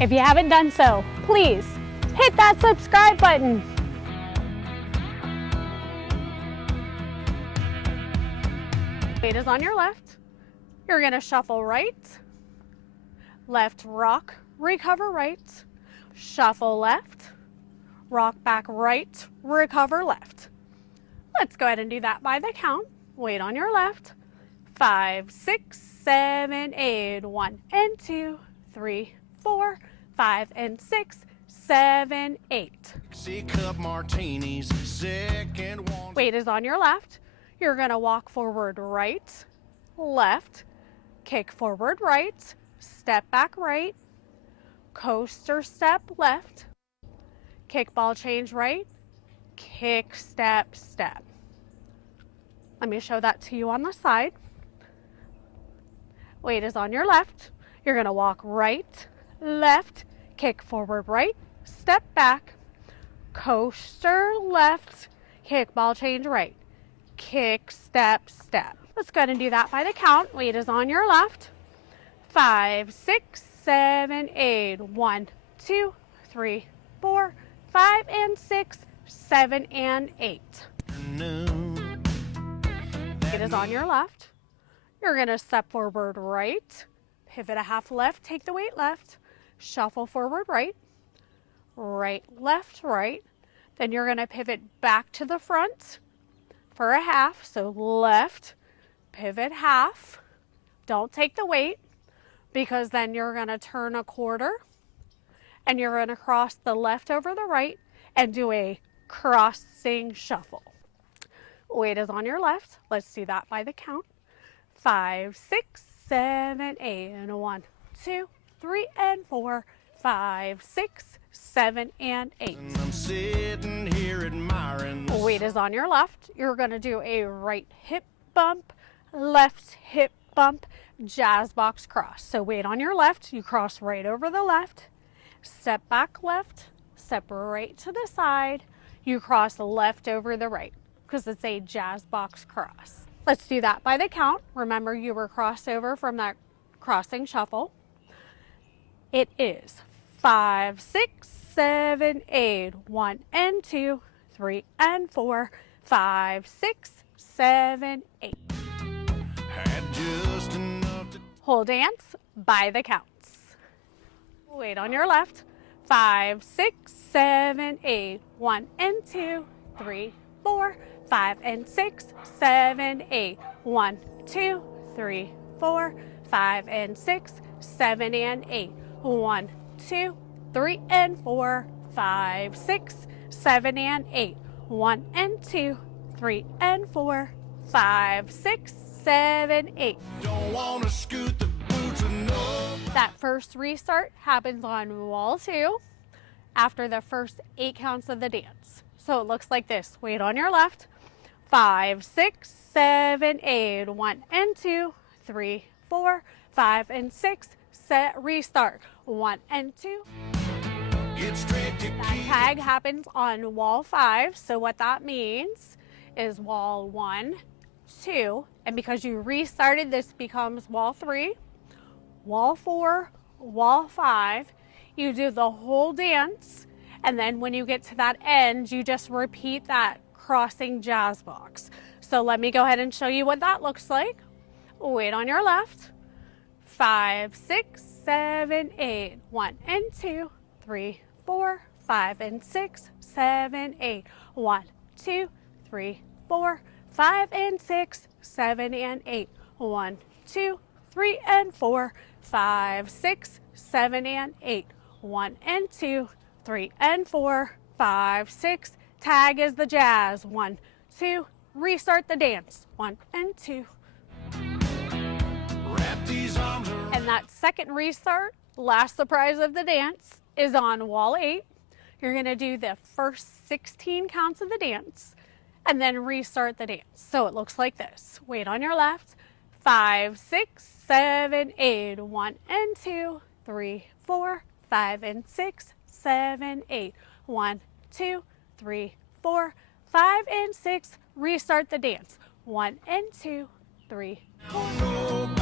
If you haven't done so, please hit that subscribe button. Weight is on your left. You're gonna shuffle right, left rock, recover right, shuffle left, rock back right, recover left. Let's go ahead and do that by the count. Weight on your left. 5, 6, 7, 8. 1 and 2, 3, 4, 5 and 6, 7, 8. Cup martinis, second one. Weight is on your left. You're gonna walk forward right, left, kick forward right, step back right, coaster step left, kick ball change right, kick step step. Let me show that to you on the side. Weight is on your left. You're gonna walk right, left, kick forward right, step back, coaster left, kick ball change right, kick step step. Let's go ahead and do that by the count. Weight is on your left. 5, 6, 7, 8. 1, 2, 3, 4, 5 and 6, 7 and 8. It is on your left. You're gonna step forward right, pivot a half left, take the weight left, shuffle forward right, right, left, right. Then you're gonna pivot back to the front for a half. So left, pivot half. Don't take the weight because then you're gonna turn a quarter and you're gonna cross the left over the right and do a crossing shuffle. Weight is on your left. Let's do that by the count. 5, 6, 7, 8. And 1, 2, 3, and 4, 5, 6, 7, and 8. And I'm sitting here admiring. Weight is on your left. You're going to do a right hip bump, left hip bump, jazz box cross. So weight on your left, you cross right over the left, step back left, step right to the side, you cross left over the right because it's a jazz box cross. Let's do that by the count. Remember, you were crossed over from that crossing shuffle. It is 5, 6, 7, 8. 1 and 2, 3 and 4, 5, 6, 7, 8. Whole dance by the counts. Weight on your left. 5, 6, 7, 8. 1 and 2, 3, 4, 5 and 6, 7, 8. 1, 2, 3, 4, 5 and 6, 7 and 8. 1, 2, 3 and 4, 5, 6, 7 and 8. 1 and 2, 3 and 4, 5, 6, 7, 8. Don't wanna scoot the boots enough. That first restart happens on wall 2 after the first 8 counts of the dance. So it looks like this. Weight on your left. 5, 6, 7, 8. 1 and 2, 3, 4, 5 and 6. Set, restart. 1 and 2. That tag happens on wall 5. So what that means is wall 1, 2, and because you restarted, this becomes wall 3, wall 4, wall 5. You do the whole dance, and then when you get to that end, you just repeat that crossing jazz box. So let me go ahead and show you what that looks like. Weight on your left. 5, 6, 7, 8. 1 and 2, 3, 4, 5 and 6, 7, 8. 1, 2, 3, 4, 5 and 6, 7 and 8. 1, 2, 3 and 4, 5, 6, 7 and 8. 1 and 2, 3 and 4, 5, 6. Tag is the jazz. 1, 2. Restart the dance. 1 and 2. And that second restart, last surprise of the dance, is on wall 8. You're going to do the first 16 counts of the dance and then restart the dance. So it looks like this. Weight on your left. 5, 6, 7, 8. 1 and 2, 3, 4, 5 and 6, 7, 8. 1, 2, 3, 4, 5 and 6. Restart the dance. 1 and 2, 3, 4.